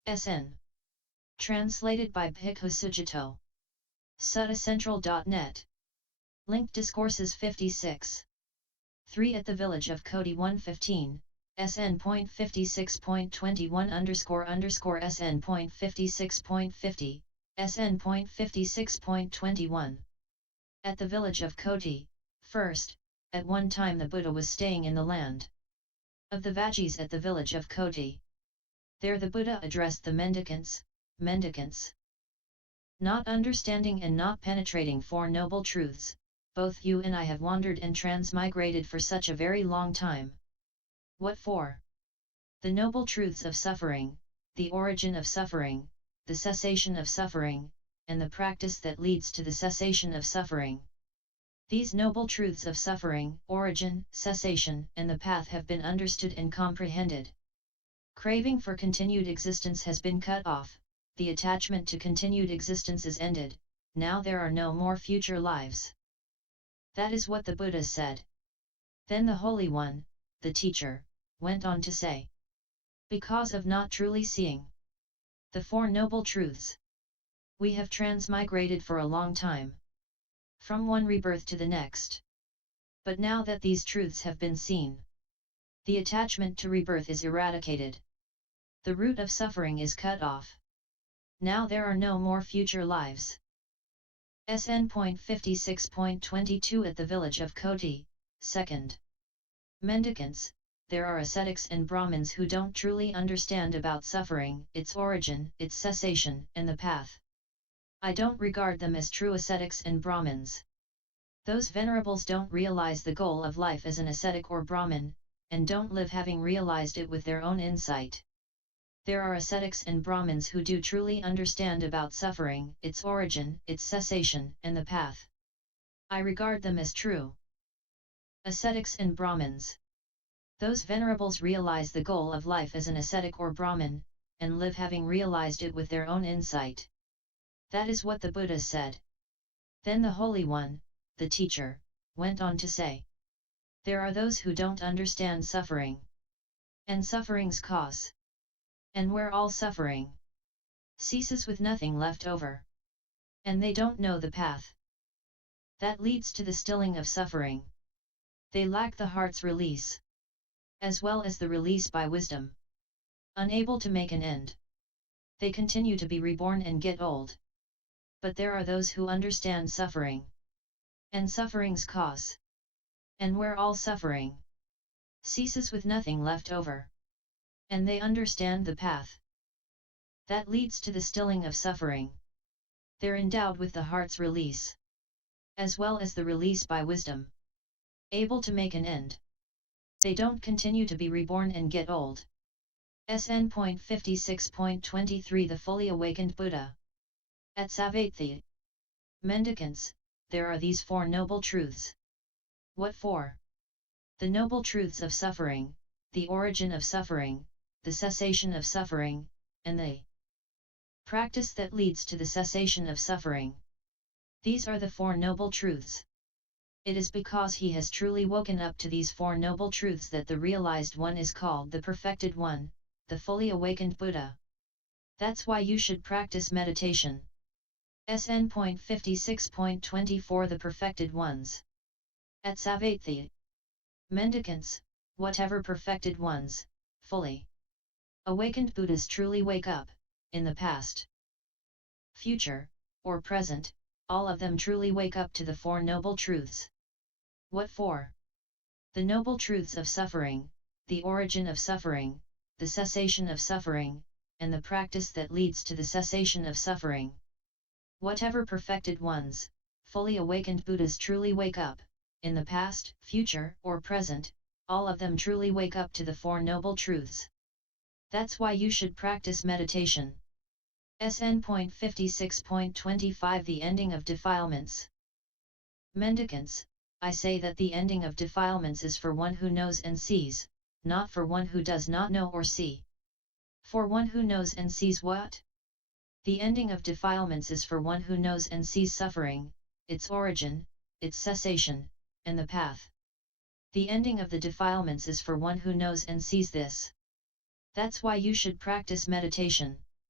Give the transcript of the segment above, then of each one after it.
SN. Translated by Bhikkhu Sujato. Suttacentral.net. Linked Discourses 56. 3 At the village of Koti 115, SN.56.21__SN.56.50, SN.56.21. At the village of Koti, first, at one time the Buddha was staying in the land of the Vajis at the village of Koti. There the Buddha addressed the mendicants, not understanding and not penetrating Four Noble Truths, both you and I have wandered and transmigrated for such a very long time. What for? The Noble Truths of suffering, the origin of suffering, the cessation of suffering, and the practice that leads to the cessation of suffering. These Noble Truths of suffering, origin, cessation, and the path have been understood and comprehended. Craving for continued existence has been cut off, the attachment to continued existence is ended, now there are no more future lives. That is what the Buddha said. Then the Holy One, the teacher, went on to say, because of not truly seeing the Four Noble Truths, we have transmigrated for a long time, from one rebirth to the next. But now that these truths have been seen, the attachment to rebirth is eradicated. The root of suffering is cut off. Now there are no more future lives. SN.56.22 At the village of Koti, second. Mendicants, there are ascetics and Brahmins who don't truly understand about suffering, its origin, its cessation, and the path. I don't regard them as true ascetics and Brahmins. Those venerables don't realize the goal of life as an ascetic or Brahmin, and don't live having realized it with their own insight. There are ascetics and Brahmins who do truly understand about suffering, its origin, its cessation, and the path. I regard them as true ascetics and Brahmins. Those venerables realize the goal of life as an ascetic or Brahmin, and live having realized it with their own insight. That is what the Buddha said. Then the Holy One, the teacher, went on to say, there are those who don't understand suffering, and suffering's cause, and where all suffering ceases with nothing left over, and they don't know the path that leads to the stilling of suffering. They lack the heart's release, as well as the release by wisdom. Unable to make an end, they continue to be reborn and get old. But there are those who understand suffering, and suffering's cause, and where all suffering ceases with nothing left over, and they understand the path that leads to the stilling of suffering. They're endowed with the heart's release, as well as the release by wisdom, able to make an end. They don't continue to be reborn and get old. SN.56.23 The Fully Awakened Buddha. At Savatthi. Mendicants, there are these Four Noble Truths. What for? The Noble Truths of suffering, the origin of suffering, the cessation of suffering, and the practice that leads to the cessation of suffering. These are the Four Noble Truths. It is because he has truly woken up to these Four Noble Truths that the realized one is called the Perfected One, the Fully Awakened Buddha. That's why you should practice meditation. SN.56.24 The Perfected Ones. At Savatthi. Mendicants, whatever perfected ones, fully awakened Buddhas truly wake up, in the past, future, or present, all of them truly wake up to the Four Noble Truths. What for? The Noble Truths of suffering, the origin of suffering, the cessation of suffering, and the practice that leads to the cessation of suffering. Whatever perfected ones, fully awakened Buddhas truly wake up, in the past, future, or present, all of them truly wake up to the Four Noble Truths. That's why you should practice meditation. SN.56.25 The Ending of Defilements. Mendicants, I say that the ending of defilements is for one who knows and sees, not for one who does not know or see. For one who knows and sees what? The ending of defilements is for one who knows and sees suffering, its origin, its cessation, and the path. The ending of the defilements is for one who knows and sees this. That's why you should practice meditation.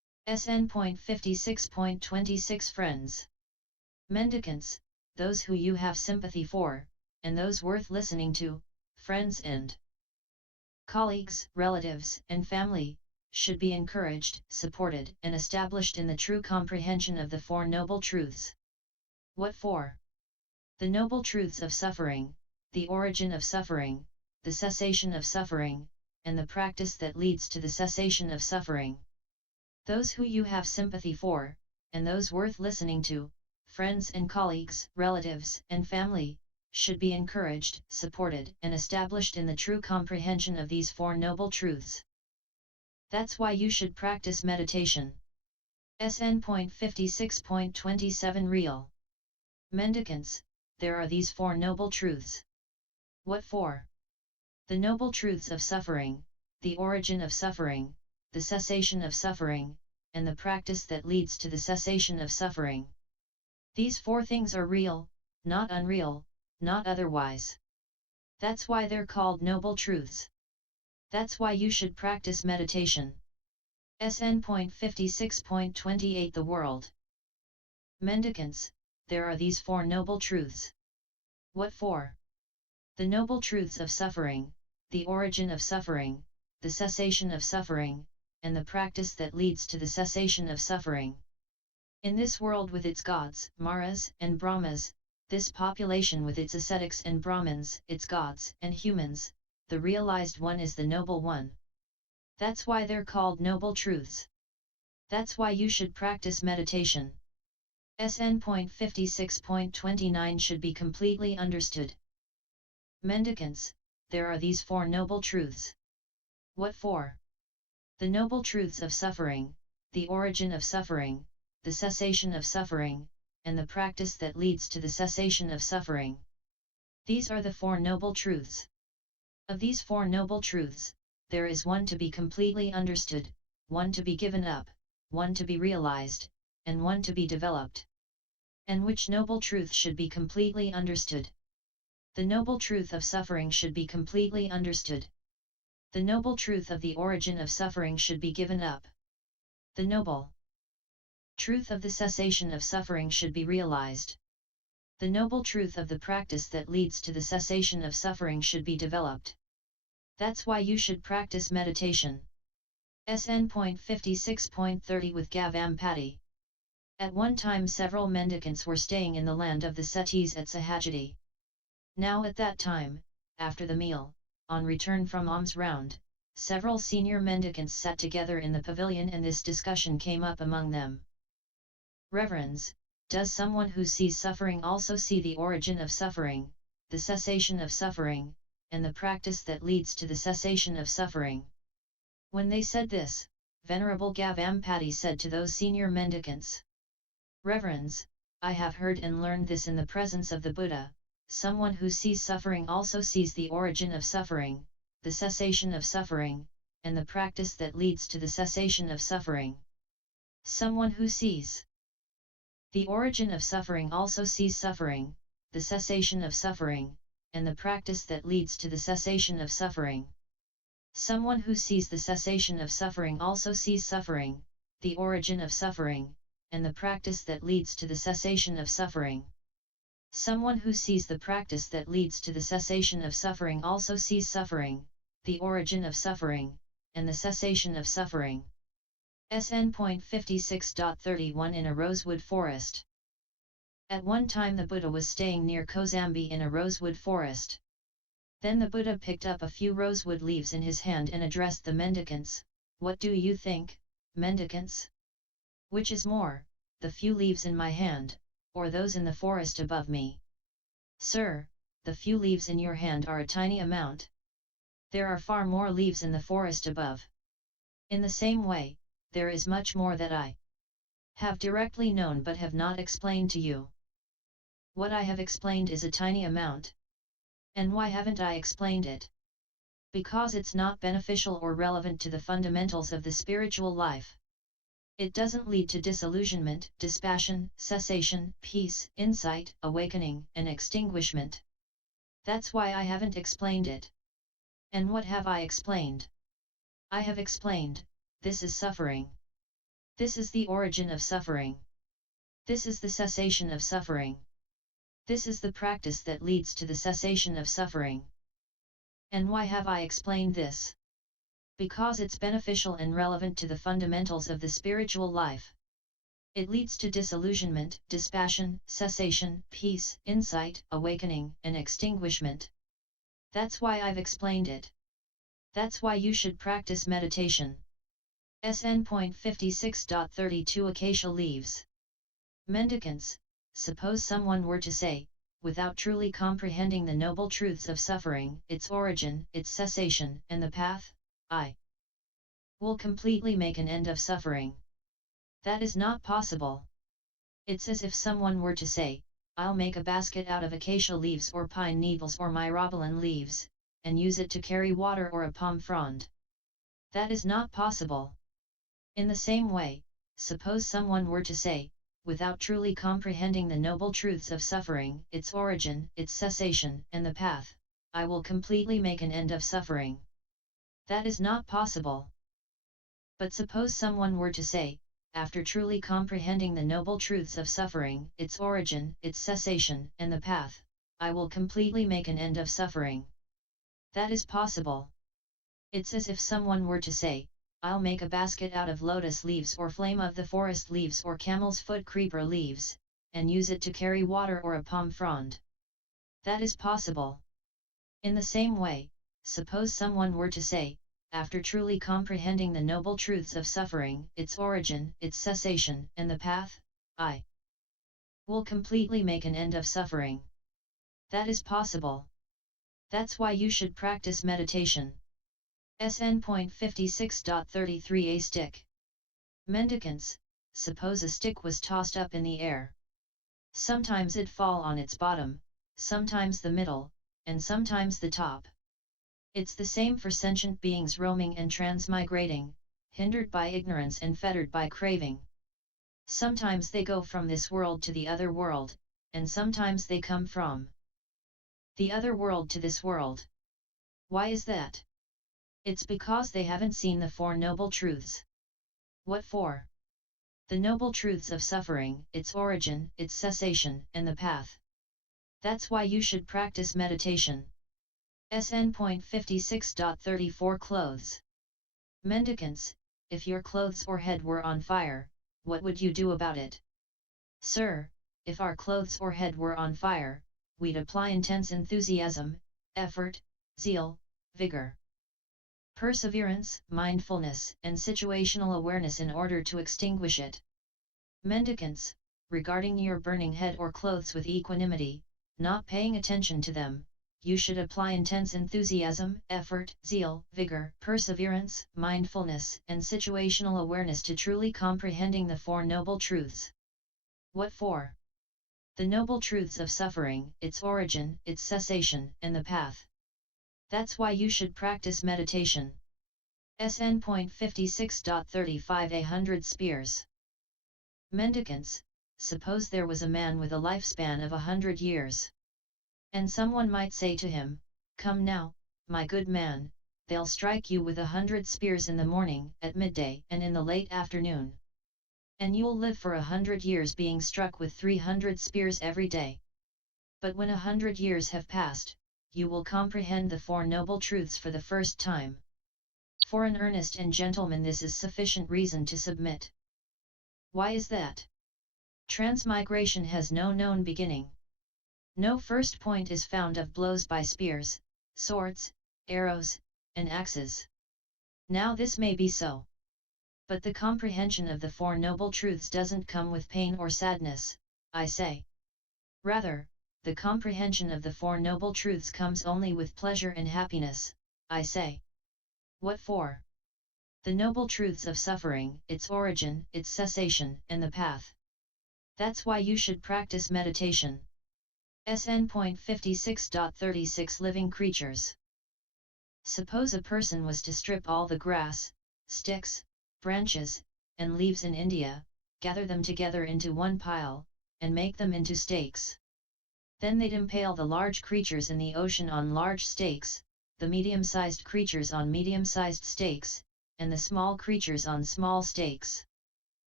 SN.56.26 Friends. Mendicants, those who you have sympathy for, and those worth listening to, friends and colleagues, relatives, and family, should be encouraged, supported, and established in the true comprehension of the Four Noble Truths. What for? The Noble Truths of suffering, the origin of suffering, the cessation of suffering, and the practice that leads to the cessation of suffering. Those who you have sympathy for, and those worth listening to, friends and colleagues, relatives, and family, should be encouraged, supported, and established in the true comprehension of these Four Noble Truths. That's why you should practice meditation. SN.56.27 Real. Mendicants, there are these Four Noble Truths. What for? The Noble Truths of suffering, the origin of suffering, the cessation of suffering, and the practice that leads to the cessation of suffering. These four things are real, not unreal, not otherwise. That's why they're called Noble Truths. That's why you should practice meditation. SN.56.28 The World. Mendicants, there are these Four Noble Truths. What for? The Noble Truths of suffering, the origin of suffering, the cessation of suffering, and the practice that leads to the cessation of suffering. In this world with its gods, Maras and Brahmas, this population with its ascetics and Brahmins, its gods and humans, the realized one is the Noble One. That's why they're called Noble Truths. That's why you should practice meditation. SN.56.29 should be completely understood. Mendicants, there are these Four Noble Truths. What for? The Noble Truths of suffering, the origin of suffering, the cessation of suffering, and the practice that leads to the cessation of suffering. These are the Four Noble Truths. Of these Four Noble Truths, there is one to be completely understood, one to be given up, one to be realized, and one to be developed. And which Noble Truth should be completely understood? The Noble Truth of suffering should be completely understood. The Noble Truth of the origin of suffering should be given up. The Noble Truth of the cessation of suffering should be realized. The Noble Truth of the practice that leads to the cessation of suffering should be developed. That's why you should practice meditation. SN.56.30 with Gavampati. At one time several mendicants were staying in the land of the Setis at Sahajati. Now at that time, after the meal, on return from alms round, several senior mendicants sat together in the pavilion and this discussion came up among them. Reverends, does someone who sees suffering also see the origin of suffering, the cessation of suffering, and the practice that leads to the cessation of suffering? When they said this, Venerable Gavampati said to those senior mendicants, Reverends, I have heard and learned this in the presence of the Buddha. Someone who sees suffering also sees the origin of suffering, the cessation of suffering, and the practice that leads to the cessation of suffering. Someone who sees the origin of suffering also sees suffering, the cessation of suffering, and the practice that leads to the cessation of suffering. Someone who sees the cessation of suffering also sees suffering, the origin of suffering, and the practice that leads to the cessation of suffering. Someone who sees the practice that leads to the cessation of suffering also sees suffering, the origin of suffering, and the cessation of suffering. SN.56.31 In a rosewood forest. At one time the Buddha was staying near Kosambi in a rosewood forest. Then the Buddha picked up a few rosewood leaves in his hand and addressed the mendicants. What do you think, mendicants? Which is more, the few leaves in my hand, or those in the forest above me? Sir, the few leaves in your hand are a tiny amount. There are far more leaves in the forest above. In the same way, there is much more that I have directly known but have not explained to you. What I have explained is a tiny amount. And why haven't I explained it? Because it's not beneficial or relevant to the fundamentals of the spiritual life. It doesn't lead to disillusionment, dispassion, cessation, peace, insight, awakening, and extinguishment. That's why I haven't explained it. And what have I explained? I have explained, this is suffering. This is the origin of suffering. This is the cessation of suffering. This is the practice that leads to the cessation of suffering. And why have I explained this? Because it's beneficial and relevant to the fundamentals of the spiritual life. It leads to disillusionment, dispassion, cessation, peace, insight, awakening, and extinguishment. That's why I've explained it. That's why you should practice meditation. SN.56.32 Acacia leaves. Mendicants, suppose someone were to say, without truly comprehending the noble truths of suffering, its origin, its cessation, and the path, I will completely make an end of suffering. That is not possible. It's as if someone were to say, I'll make a basket out of acacia leaves or pine needles or myrobalan leaves, and use it to carry water or a palm frond. That is not possible. In the same way, suppose someone were to say, without truly comprehending the noble truths of suffering, its origin, its cessation, and the path, I will completely make an end of suffering. That is not possible. But suppose someone were to say, after truly comprehending the noble truths of suffering, its origin, its cessation, and the path, I will completely make an end of suffering. That is possible. It's as if someone were to say, I'll make a basket out of lotus leaves or flame of the forest leaves or camel's foot creeper leaves, and use it to carry water or a palm frond. That is possible. In the same way, suppose someone were to say, after truly comprehending the noble truths of suffering, its origin, its cessation, and the path, I will completely make an end of suffering. That is possible. That's why you should practice meditation. SN.56.33 A stick. Mendicants, suppose a stick was tossed up in the air. Sometimes it fall on its bottom, sometimes the middle, and sometimes the top. It's the same for sentient beings roaming and transmigrating, hindered by ignorance and fettered by craving. Sometimes they go from this world to the other world, and sometimes they come from the other world to this world. Why is that? It's because they haven't seen the Four Noble Truths. What for? The Noble Truths of suffering, its origin, its cessation, and the path. That's why you should practice meditation. SN.56.34 Clothes. Mendicants, if your clothes or head were on fire, what would you do about it? Sir, if our clothes or head were on fire, we'd apply intense enthusiasm, effort, zeal, vigor, perseverance, mindfulness, and situational awareness in order to extinguish it. Mendicants, regarding your burning head or clothes with equanimity, not paying attention to them, you should apply intense enthusiasm, effort, zeal, vigor, perseverance, mindfulness, and situational awareness to truly comprehending the Four Noble Truths. What for? The Noble Truths of suffering, its origin, its cessation, and the path. That's why you should practice meditation. SN.56.35 100 Spears. Mendicants, suppose there was a man with a lifespan of 100 years. And someone might say to him, come now, my good man, they'll strike you with 100 spears in the morning, at midday, and in the late afternoon. And you'll live for 100 years being struck with 300 spears every day. But when 100 years have passed, you will comprehend the Four Noble Truths for the first time. For an earnest and gentleman this is sufficient reason to submit. Why is that? Transmigration has no known beginning. No first point is found of blows by spears, swords, arrows, and axes. Now this may be so. But the comprehension of the Four Noble Truths doesn't come with pain or sadness, I say. Rather, the comprehension of the Four Noble Truths comes only with pleasure and happiness, I say. What for? The Noble Truths of suffering, its origin, its cessation, and the path. That's why you should practice meditation. SN.56.36 Living creatures. Suppose a person was to strip all the grass, sticks, branches, and leaves in India, gather them together into one pile, and make them into stakes. Then they'd impale the large creatures in the ocean on large stakes, the medium-sized creatures on medium-sized stakes, and the small creatures on small stakes.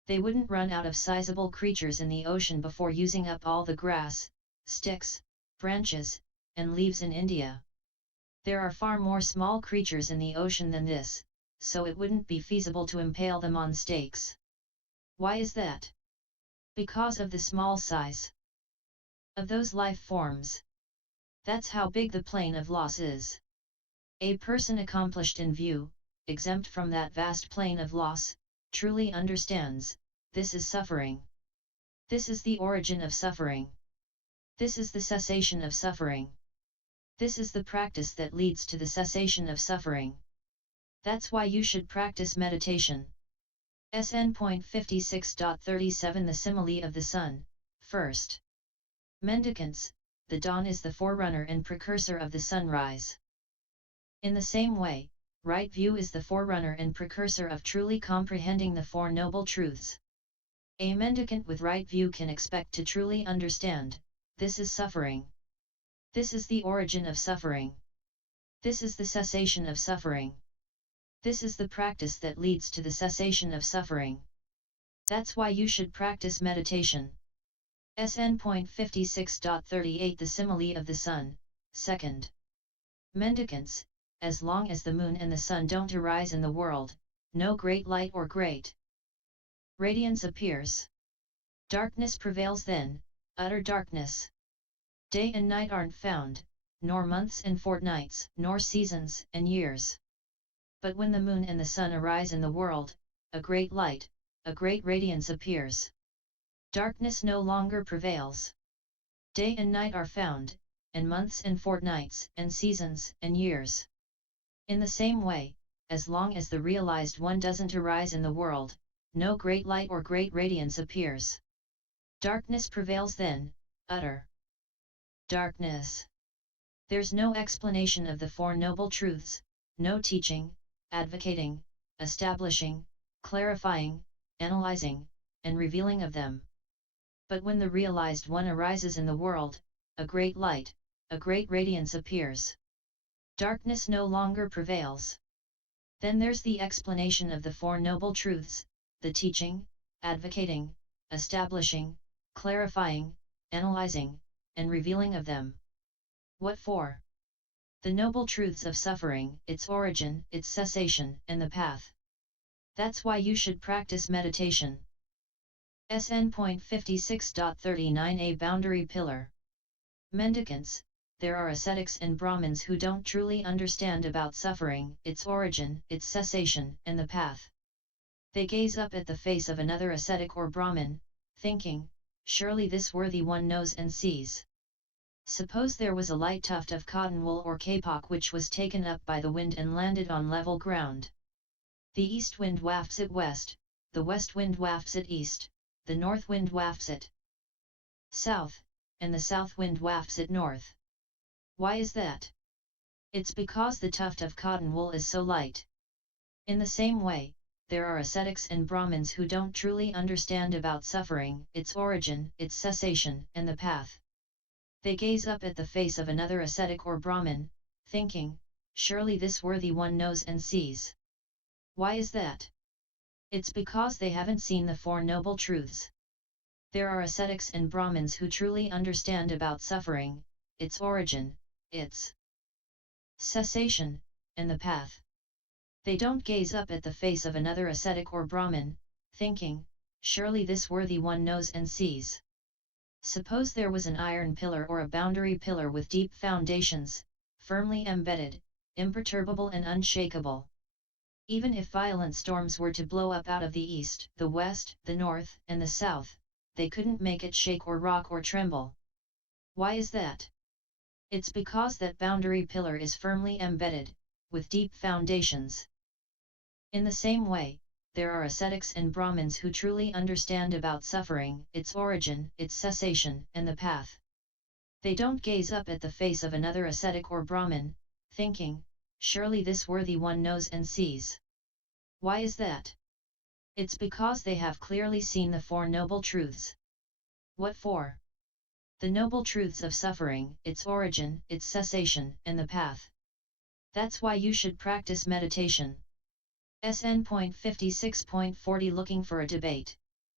They wouldn't run out of sizable creatures in the ocean before using up all the grass, sticks, branches, and leaves in India. There are far more small creatures in the ocean than this, so it wouldn't be feasible to impale them on stakes. Why is that? Because of the small size of those life forms. That's how big the plane of loss is. A person accomplished in view, exempt from that vast plane of loss, truly understands, this is suffering. This is the origin of suffering. This is the cessation of suffering. This is the practice that leads to the cessation of suffering. That's why you should practice meditation. SN.56.37 The simile of the sun, first. Mendicants, the dawn is the forerunner and precursor of the sunrise. In the same way, right view is the forerunner and precursor of truly comprehending the Four Noble Truths. A mendicant with right view can expect to truly understand, this is suffering. This is the origin of suffering. This is the cessation of suffering. This is the practice that leads to the cessation of suffering. That's why you should practice meditation. SN.56.38 The simile of the sun, second. Mendicants, as long as the moon and the sun don't arise in the world, no great light or great radiance appears. Darkness prevails then, utter darkness. Day and night aren't found, nor months and fortnights, nor seasons and years. But when the moon and the sun arise in the world, a great light, a great radiance appears. Darkness no longer prevails. Day and night are found, and months and fortnights, and seasons, and years. In the same way, as long as the realized one doesn't arise in the world, no great light or great radiance appears. Darkness prevails then, utter darkness. There's no explanation of the Four Noble Truths, no teaching, advocating, establishing, clarifying, analyzing, and revealing of them. But when the realized one arises in the world, a great light, a great radiance appears. Darkness no longer prevails. Then there's the explanation of the Four Noble Truths, the teaching, advocating, establishing, clarifying, analyzing, and revealing of them. What for? The Noble Truths of suffering, its origin, its cessation, and the path. That's why you should practice meditation. SN.56.39 A boundary pillar. Mendicants, there are ascetics and Brahmins who don't truly understand about suffering, its origin, its cessation, and the path. They gaze up at the face of another ascetic or Brahmin, thinking, surely this worthy one knows and sees. Suppose there was a light tuft of cotton wool or kapok which was taken up by the wind and landed on level ground. The east wind wafts it west, the west wind wafts it east, the north wind wafts it south, and the south wind wafts it north. Why is that? It's because the tuft of cotton wool is so light. In the same way, there are ascetics and Brahmins who don't truly understand about suffering, its origin, its cessation, and the path. They gaze up at the face of another ascetic or Brahmin, thinking, surely this worthy one knows and sees. Why is that? It's because they haven't seen the Four Noble Truths. There are ascetics and Brahmins who truly understand about suffering, its origin, its cessation, and the path. They don't gaze up at the face of another ascetic or Brahmin, thinking, surely this worthy one knows and sees. Suppose there was an iron pillar or a boundary pillar with deep foundations, firmly embedded, imperturbable and unshakable. Even if violent storms were to blow up out of the east, the west, the north, and the south, they couldn't make it shake or rock or tremble. Why is that? It's because that boundary pillar is firmly embedded, with deep foundations. In the same way, there are ascetics and Brahmins who truly understand about suffering, its origin, its cessation, and the path. They don't gaze up at the face of another ascetic or Brahmin, thinking, surely this worthy one knows and sees. Why is that? It's because they have clearly seen the Four Noble Truths. What for? The Noble Truths of suffering, its origin, its cessation, and the path. That's why you should practice meditation. SN.56.40 Looking for a debate.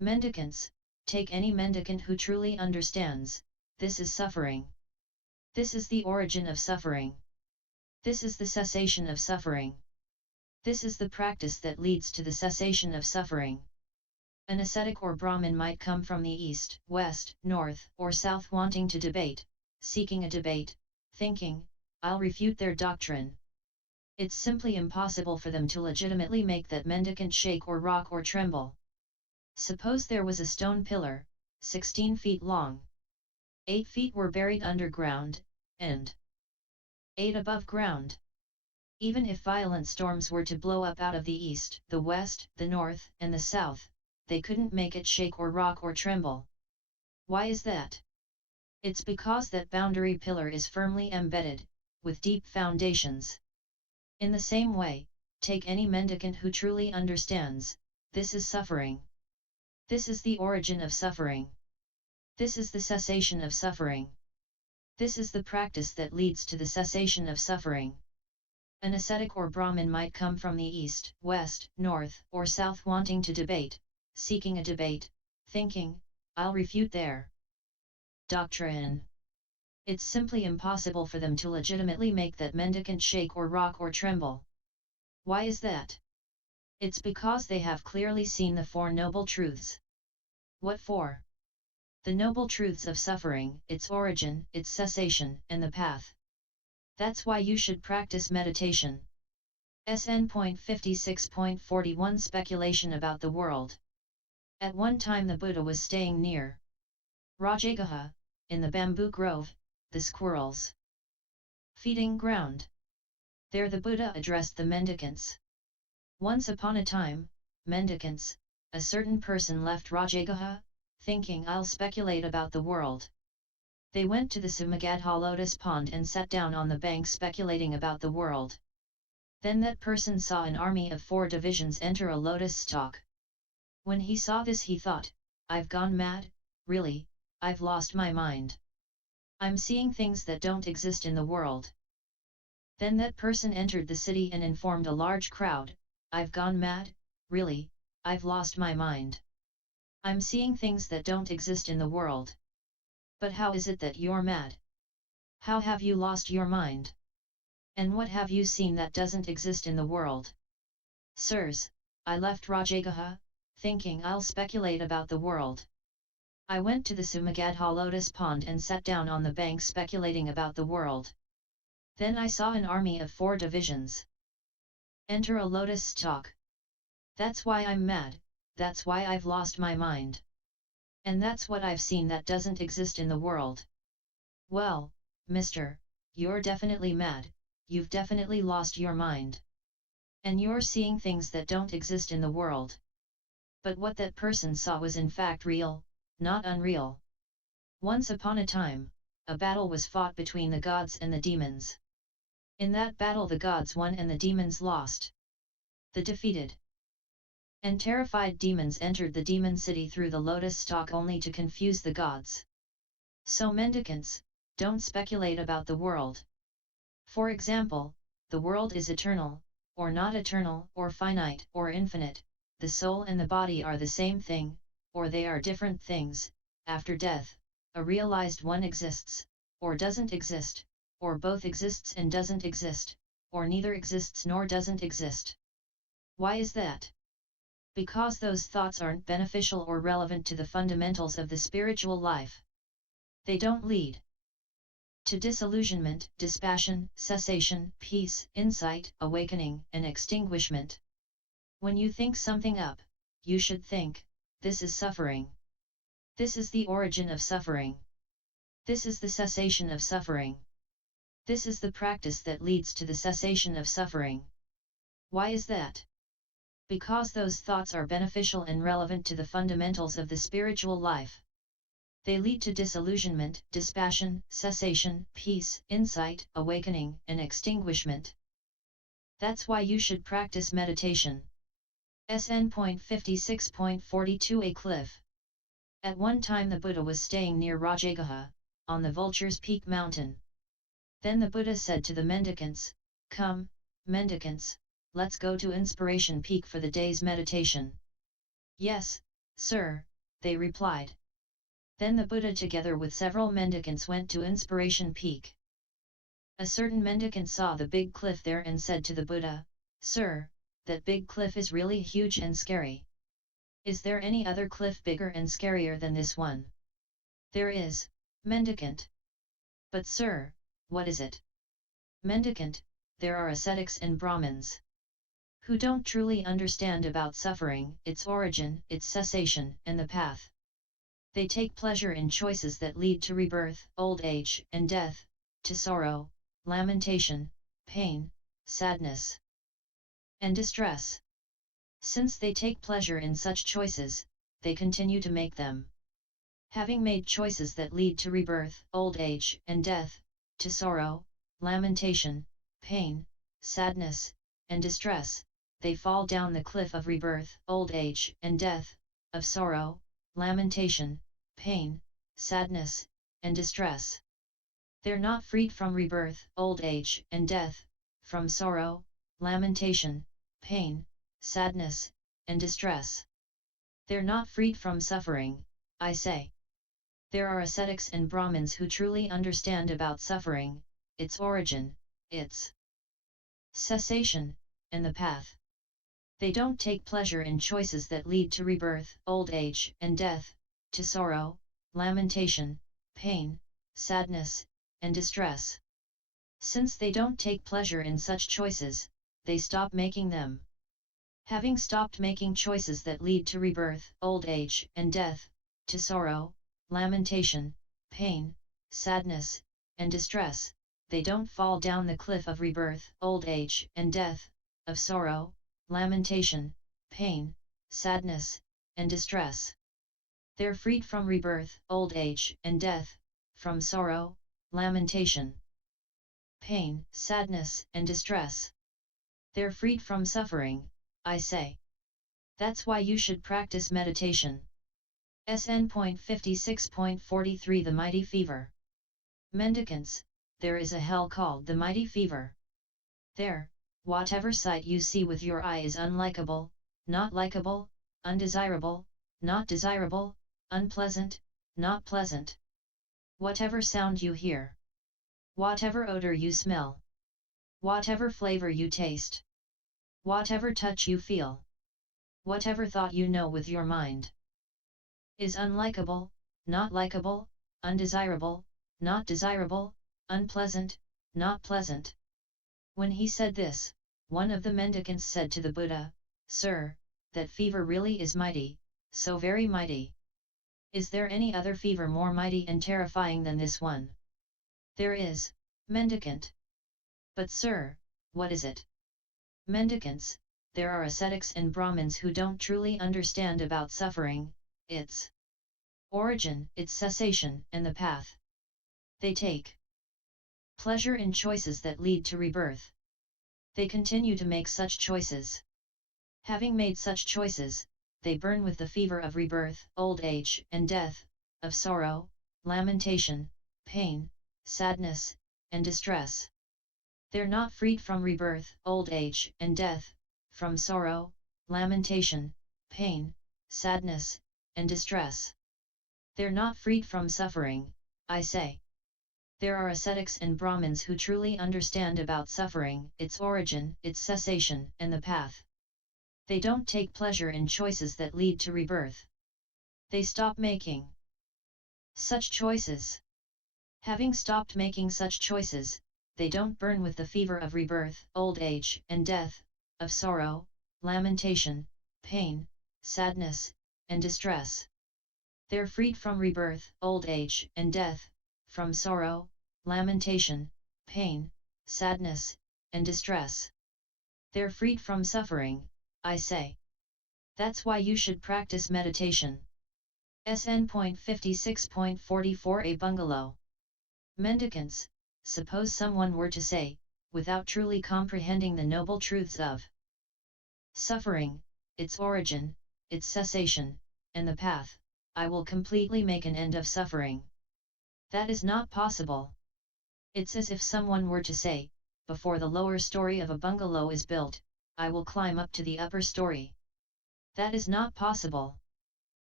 Mendicants, take any mendicant who truly understands, this is suffering. This is the origin of suffering. This is the cessation of suffering. This is the practice that leads to the cessation of suffering. An ascetic or Brahmin might come from the east, west, north, or south wanting to debate, seeking a debate, thinking, I'll refute their doctrine. It's simply impossible for them to legitimately make that mendicant shake or rock or tremble. Suppose there was a stone pillar, 16 feet long. 8 feet were buried underground, and 8 above ground. Even if violent storms were to blow up out of the east, the west, the north, and the south, they couldn't make it shake or rock or tremble. Why is that? It's because that boundary pillar is firmly embedded, with deep foundations. In the same way, take any mendicant who truly understands, this is suffering. This is the origin of suffering. This is the cessation of suffering. This is the practice that leads to the cessation of suffering. An ascetic or Brahmin might come from the east, west, north, or south wanting to debate, seeking a debate, thinking, I'll refute their doctrine. It's simply impossible for them to legitimately make that mendicant shake or rock or tremble. Why is that? It's because they have clearly seen the Four Noble Truths. What for? The Noble Truths of suffering, its origin, its cessation, and the path. That's why you should practice meditation. SN.56.41 Speculation about the world. At one time the Buddha was staying near Rajagaha, in the bamboo grove, the squirrels' feeding ground. There the Buddha addressed the mendicants. Once upon a time, mendicants, a certain person left Rajagaha, thinking I'll speculate about the world. They went to the Samagadha lotus pond and sat down on the bank speculating about the world. Then that person saw an army of 4 divisions enter a lotus stalk. When he saw this he thought, I've gone mad, really, I've lost my mind. I'm seeing things that don't exist in the world. Then that person entered the city and informed a large crowd, I've gone mad, really, I've lost my mind. I'm seeing things that don't exist in the world. But how is it that you're mad? How have you lost your mind? And what have you seen that doesn't exist in the world? Sirs, I left Rajagaha, thinking I'll speculate about the world. I went to the Samagadha lotus pond and sat down on the bank speculating about the world. Then I saw an army of 4 divisions enter a lotus stalk. That's why I'm mad, that's why I've lost my mind. And that's what I've seen that doesn't exist in the world. Well, mister, you're definitely mad, you've definitely lost your mind. And you're seeing things that don't exist in the world. But what that person saw was in fact real, not unreal. Once upon a time, a battle was fought between the gods and the demons. In that battle the gods won and the demons lost. The defeated and terrified demons entered the demon city through the lotus stalk only to confuse the gods. So mendicants, don't speculate about the world. For example, the world is eternal, or not eternal, or finite, or infinite, the soul and the body are the same thing, or they are different things. After death, a realized one exists, or doesn't exist, or both exists and doesn't exist, or neither exists nor doesn't exist. Why is that? Because those thoughts aren't beneficial or relevant to the fundamentals of the spiritual life. They don't lead to disillusionment, dispassion, cessation, peace, insight, awakening, and extinguishment. When you think something up, you should think, this is suffering. This is the origin of suffering. This is the cessation of suffering. This is the practice that leads to the cessation of suffering. Why is that? Because those thoughts are beneficial and relevant to the fundamentals of the spiritual life. They lead to disillusionment, dispassion, cessation, peace, insight, awakening, and extinguishment. That's why you should practice meditation. SN.56.42 A cliff. At one time the Buddha was staying near Rajagaha, on the Vulture's Peak mountain. Then the Buddha said to the mendicants, Come, mendicants, let's go to Inspiration Peak for the day's meditation. Yes, sir, they replied. Then the Buddha together with several mendicants went to Inspiration Peak. A certain mendicant saw the big cliff there and said to the Buddha, "Sir, that big cliff is really huge and scary. Is there any other cliff bigger and scarier than this one?" "There is, mendicant." "But sir, what is it?" "Mendicant, there are ascetics and Brahmins who don't truly understand about suffering, its origin, its cessation, and the path. They take pleasure in choices that lead to rebirth, old age, and death, to sorrow, lamentation, pain, sadness, and distress. Since they take pleasure in such choices, they continue to make them. Having made choices that lead to rebirth, old age, and death, to sorrow, lamentation, pain, sadness, and distress, they fall down the cliff of rebirth, old age, and death, of sorrow, lamentation, pain, sadness, and distress. They're not freed from rebirth, old age, and death, from sorrow, lamentation, pain, sadness, and distress. They're not freed from suffering, I say. There are ascetics and Brahmins who truly understand about suffering, its origin, its cessation, and the path. They don't take pleasure in choices that lead to rebirth, old age, and death, to sorrow, lamentation, pain, sadness, and distress. Since they don't take pleasure in such choices, they stop making them. Having stopped making choices that lead to rebirth, old age, and death, to sorrow, lamentation, pain, sadness, and distress, they don't fall down the cliff of rebirth, old age, and death, of sorrow, lamentation, pain, sadness, and distress. They're freed from rebirth, old age, and death, from sorrow, lamentation, pain, sadness, and distress. They're freed from suffering, I say. That's why you should practice meditation. SN.56.43 The Mighty Fever. Mendicants, there is a hell called the Mighty Fever. There, whatever sight you see with your eye is unlikable, not likable, undesirable, not desirable, unpleasant, not pleasant. Whatever sound you hear, whatever odor you smell, whatever flavor you taste, whatever touch you feel, whatever thought you know with your mind, is unlikable, not likable, undesirable, not desirable, unpleasant, not pleasant. When he said this, one of the mendicants said to the Buddha, "Sir, that fever really is mighty, so very mighty. Is there any other fever more mighty and terrifying than this one?" "There is, mendicant." "But sir, what is it?" "Mendicants, there are ascetics and Brahmins who don't truly understand about suffering, its origin, its cessation, and the path. They take pleasure in choices that lead to rebirth. They continue to make such choices. Having made such choices, they burn with the fever of rebirth, old age, and death, of sorrow, lamentation, pain, sadness, and distress. They're not freed from rebirth, old age, and death, from sorrow, lamentation, pain, sadness, and distress. They're not freed from suffering, I say. There are ascetics and Brahmins who truly understand about suffering, its origin, its cessation, and the path. They don't take pleasure in choices that lead to rebirth. They stop making such choices. Having stopped making such choices, they don't burn with the fever of rebirth, old age, and death, of sorrow, lamentation, pain, sadness, and distress. They're freed from rebirth, old age, and death, from sorrow, lamentation, pain, sadness, and distress. They're freed from suffering, I say. That's why you should practice meditation. SN.56.44 A bungalow. Mendicants, suppose someone were to say, without truly comprehending the noble truths of suffering, its origin, its cessation, and the path, I will completely make an end of suffering. That is not possible. It's as if someone were to say, before the lower story of a bungalow is built, I will climb up to the upper story. That is not possible.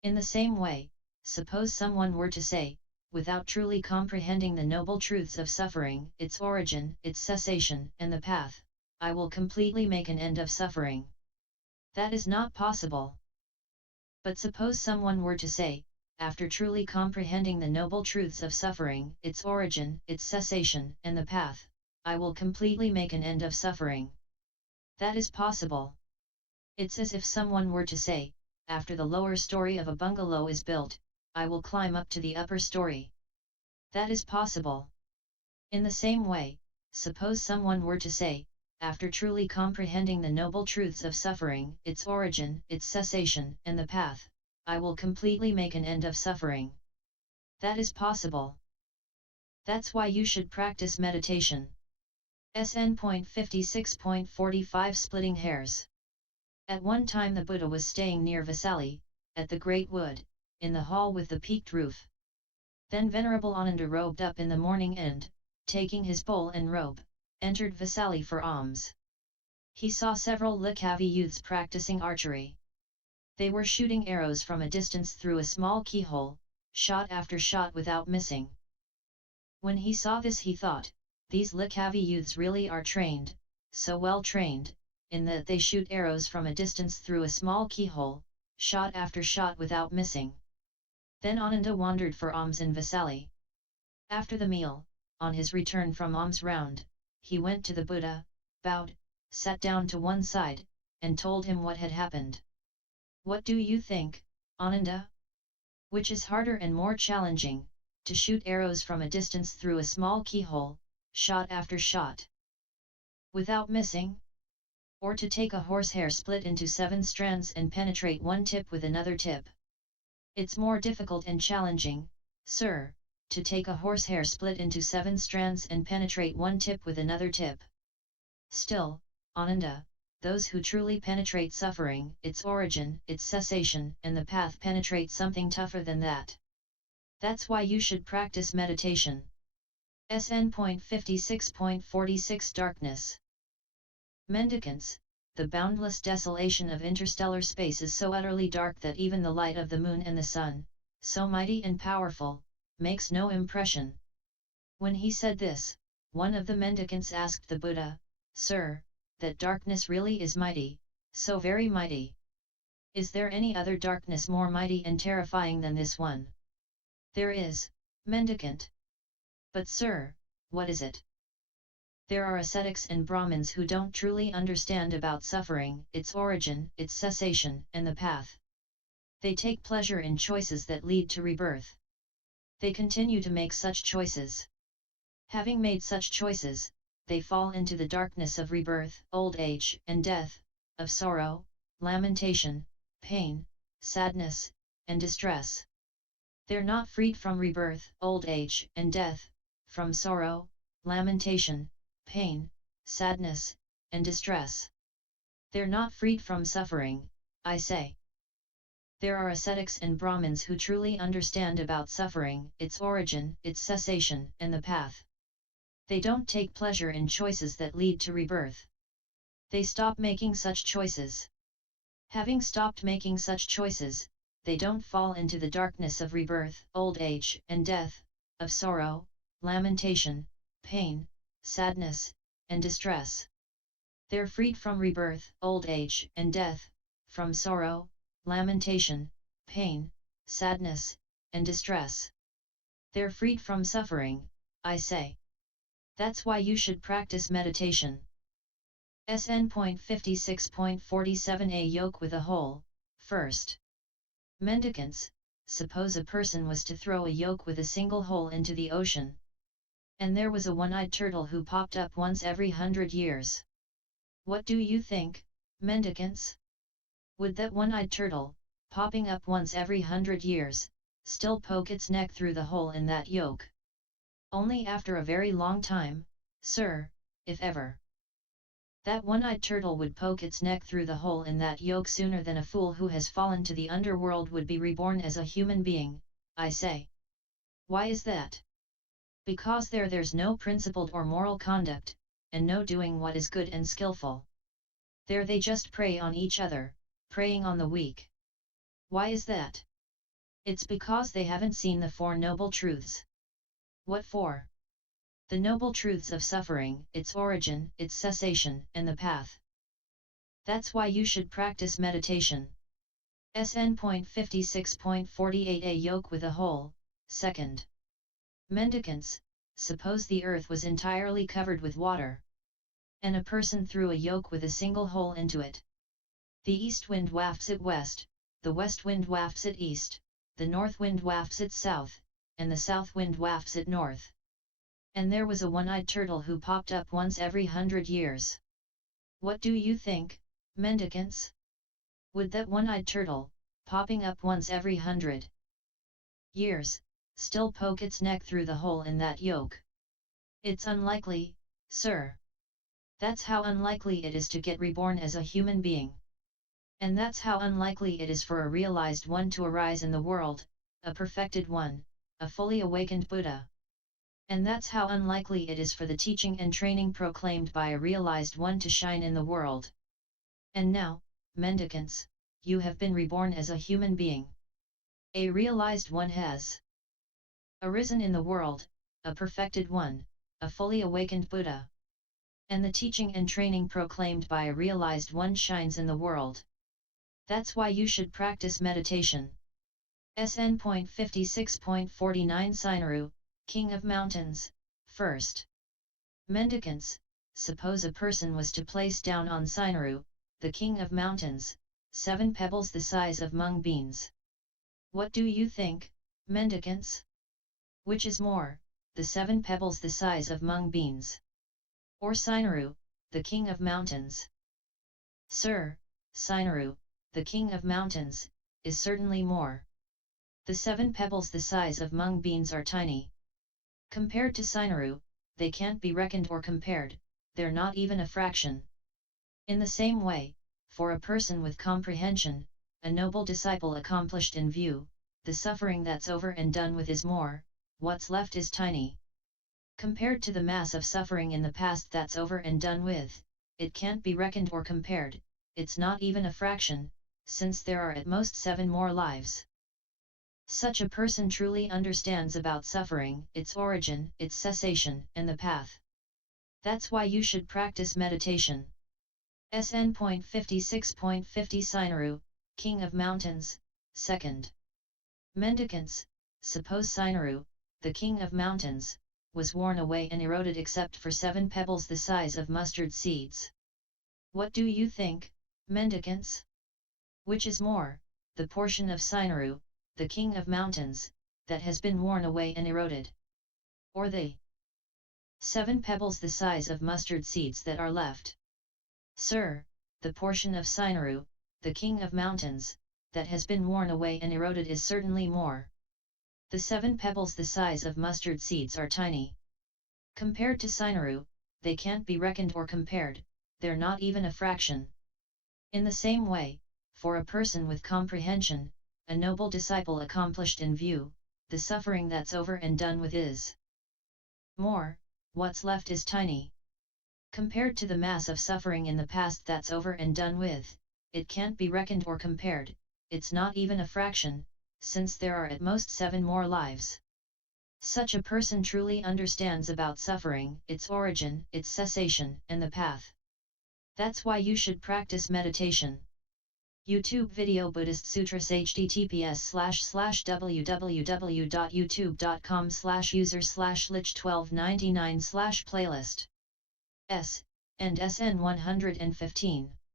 In the same way, suppose someone were to say, without truly comprehending the noble truths of suffering, its origin, its cessation, and the path, I will completely make an end of suffering. That is not possible. But suppose someone were to say, after truly comprehending the noble truths of suffering, its origin, its cessation, and the path, I will completely make an end of suffering. That is possible. It's as if someone were to say, after the lower story of a bungalow is built, I will climb up to the upper story. That is possible. In the same way, suppose someone were to say, after truly comprehending the noble truths of suffering, its origin, its cessation, and the path, I will completely make an end of suffering. That is possible. That's why you should practice meditation. SN.56.45 Splitting Hairs. At one time the Buddha was staying near Vesali, at the Great Wood, in the hall with the peaked roof. Then Venerable Ananda robed up in the morning and, taking his bowl and robe, entered Vesali for alms. He saw several Likhavi youths practicing archery. They were shooting arrows from a distance through a small keyhole, shot after shot without missing. When he saw this he thought, these Likhavi youths really are trained, so well trained, in that they shoot arrows from a distance through a small keyhole, shot after shot without missing. Then Ananda wandered for alms in Vesali. After the meal, on his return from alms round, he went to the Buddha, bowed, sat down to one side, and told him what had happened. What do you think, Ananda? Which is harder and more challenging, to shoot arrows from a distance through a small keyhole, shot after shot, without missing? Or to take a horsehair split into 7 strands and penetrate one tip with another tip? It's more difficult and challenging, sir, to take a horsehair split into 7 strands and penetrate one tip with another tip. Still, Ananda, those who truly penetrate suffering, its origin, its cessation, and the path penetrate something tougher than that. That's why you should practice meditation. SN.56.46 Darkness. Mendicants, the boundless desolation of interstellar space is so utterly dark that even the light of the moon and the sun, so mighty and powerful, makes no impression. When he said this, one of the mendicants asked the Buddha, Sir, that darkness really is mighty, so very mighty. Is there any other darkness more mighty and terrifying than this one? There is, mendicant. But sir, what is it? There are ascetics and Brahmins who don't truly understand about suffering, its origin, its cessation, and the path. They take pleasure in choices that lead to rebirth. They continue to make such choices. Having made such choices, they fall into the darkness of rebirth, old age, and death, of sorrow, lamentation, pain, sadness, and distress. They're not freed from rebirth, old age, and death, from sorrow, lamentation, pain, sadness, and distress. They're not freed from suffering, I say. There are ascetics and Brahmins who truly understand about suffering, its origin, its cessation, and the path. They don't take pleasure in choices that lead to rebirth. They stop making such choices. Having stopped making such choices, they don't fall into the darkness of rebirth, old age, and death, of sorrow, lamentation, pain, sadness, and distress. They're freed from rebirth, old age, and death, from sorrow, lamentation, pain, sadness, and distress. They're freed from suffering, I say. That's why you should practice meditation. SN.56.47 A yoke with a hole. First. Mendicants, suppose a person was to throw a yoke with a single hole into the ocean. And there was a one-eyed turtle who popped up once every 100 years. What do you think, mendicants? Would that one-eyed turtle, popping up once every 100 years, still poke its neck through the hole in that yoke? Only after a very long time, sir, if ever. That one-eyed turtle would poke its neck through the hole in that yoke sooner than a fool who has fallen to the underworld would be reborn as a human being, I say. Why is that? Because there's no principled or moral conduct, and no doing what is good and skillful. There they just prey on each other, preying on the weak. Why is that? It's because they haven't seen the Four Noble Truths. What for? The Noble Truths of suffering, its origin, its cessation, and the path. That's why you should practice meditation. SN.56.48 A yoke with a hole. Second. Mendicants, suppose the earth was entirely covered with water, and a person threw a yoke with a single hole into it. The east wind wafts it west, the west wind wafts it east, the north wind wafts it south, and the south wind wafts it north. And there was a one-eyed turtle who popped up once every 100 years. What do you think, mendicants? Would that one-eyed turtle, popping up once every 100 years, still poke its neck through the hole in that yoke? It's unlikely, sir. That's how unlikely it is to get reborn as a human being. And that's how unlikely it is for a realized one to arise in the world, a perfected one, a fully awakened Buddha. And that's how unlikely it is for the teaching and training proclaimed by a realized one to shine in the world. And now, mendicants, you have been reborn as a human being. A realized one has arisen in the world, a perfected one, a fully awakened Buddha. And the teaching and training proclaimed by a realized one shines in the world. That's why you should practice meditation. SN.56.49 Sinaru, King of Mountains, first. Mendicants, suppose a person was to place down on Sinaru, the King of Mountains, 7 pebbles the size of mung beans. What do you think, mendicants? Which is more, the 7 pebbles the size of mung beans, or Sinaru, the King of Mountains? Sir, Sinaru, the King of Mountains, is certainly more. The 7 pebbles the size of mung beans are tiny. Compared to Sinaru, they can't be reckoned or compared, they're not even a fraction. In the same way, for a person with comprehension, a noble disciple accomplished in view, the suffering that's over and done with is more, what's left is tiny. Compared to the mass of suffering in the past that's over and done with, it can't be reckoned or compared, it's not even a fraction, since there are at most 7 more lives. Such a person truly understands about suffering, its origin, its cessation, and the path. That's why you should practice meditation. SN.56.50 Sinaru, King of Mountains, second. Mendicants, suppose Sinaru, the King of Mountains, was worn away and eroded except for 7 pebbles the size of mustard seeds. What do you think, mendicants? Which is more, the portion of Sinaru, the King of Mountains, that has been worn away and eroded, or the 7 pebbles the size of mustard seeds that are left? Sir, the portion of Sinaru, the King of Mountains, that has been worn away and eroded is certainly more. The 7 pebbles the size of mustard seeds are tiny. Compared to Sinaru, they can't be reckoned or compared, they're not even a fraction. In the same way, for a person with comprehension, a noble disciple accomplished in view, the suffering that's over and done with is more, what's left is tiny. Compared to the mass of suffering in the past that's over and done with, it can't be reckoned or compared, it's not even a fraction, since there are at most 7 more lives. Such a person truly understands about suffering, its origin, its cessation, and the path. That's why you should practice meditation. YouTube video Buddhist Sutras https://www.youtube.com/user/lich1299/playlist S and SN 115